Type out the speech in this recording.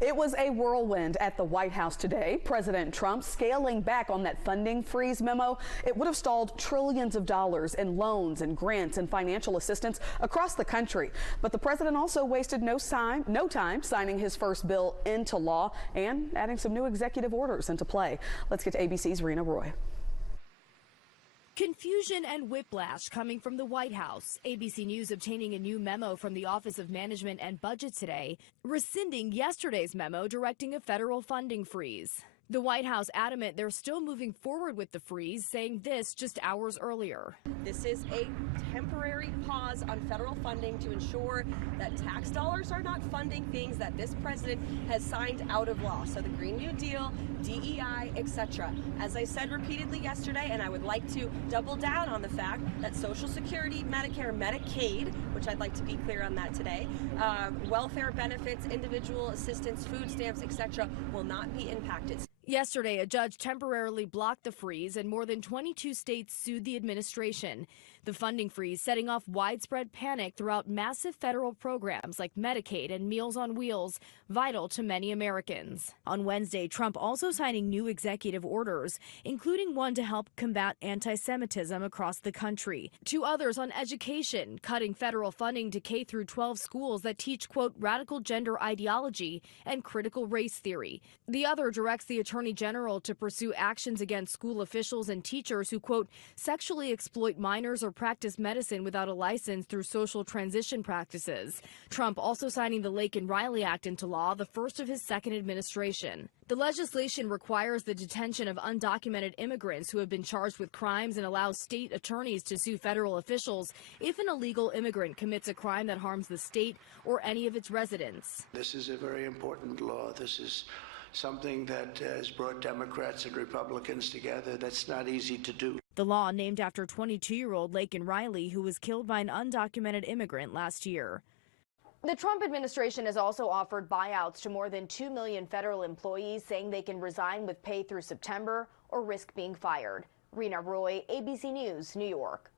It was a whirlwind at the White House today. President Trump scaling back on that funding freeze memo. It would have stalled trillions of dollars in loans and grants and financial assistance across the country. But the president also wasted no time signing his first bill into law and adding some new executive orders into play. Let's get to ABC's Rena Roy. Confusion and whiplash coming from the White House. ABC News obtaining a new memo from the Office of Management and Budget today, rescinding yesterday's memo directing a federal funding freeze. The White House adamant they're still moving forward with the freeze, saying this just hours earlier. This is a temporary pause on federal funding to ensure that tax dollars are not funding things that this president has signed out of law. So the Green New Deal, DEI, etc. As I said repeatedly yesterday, and I would like to double down on the fact that Social Security, Medicare, Medicaid, which I'd like to be clear on that today, welfare benefits, individual assistance, food stamps, etc. will not be impacted. Yesterday, a judge temporarily blocked the freeze and more than 22 states sued the administration. The funding freeze setting off widespread panic throughout massive federal programs like Medicaid and Meals on Wheels, vital to many Americans. On Wednesday, Trump also signing new executive orders, including one to help combat anti-Semitism across the country. Two others on education, cutting federal funding to K-12 schools that teach, quote, radical gender ideology and critical race theory. The other directs the Attorney General to pursue actions against school officials and teachers who, quote, sexually exploit minors or practice medicine without a license through social transition practices. Trump also signing the Laken Riley Act into law, the first of his second administration. The legislation requires the detention of undocumented immigrants who have been charged with crimes and allows state attorneys to sue federal officials if an illegal immigrant commits a crime that harms the state or any of its residents. This is a very important law. This is something that has brought Democrats and Republicans together. That's not easy to do. The law named after 22-year-old Laken Riley, who was killed by an undocumented immigrant last year. The Trump administration has also offered buyouts to more than 2 million federal employees, saying they can resign with pay through September or risk being fired. Rena Roy, ABC News, New York.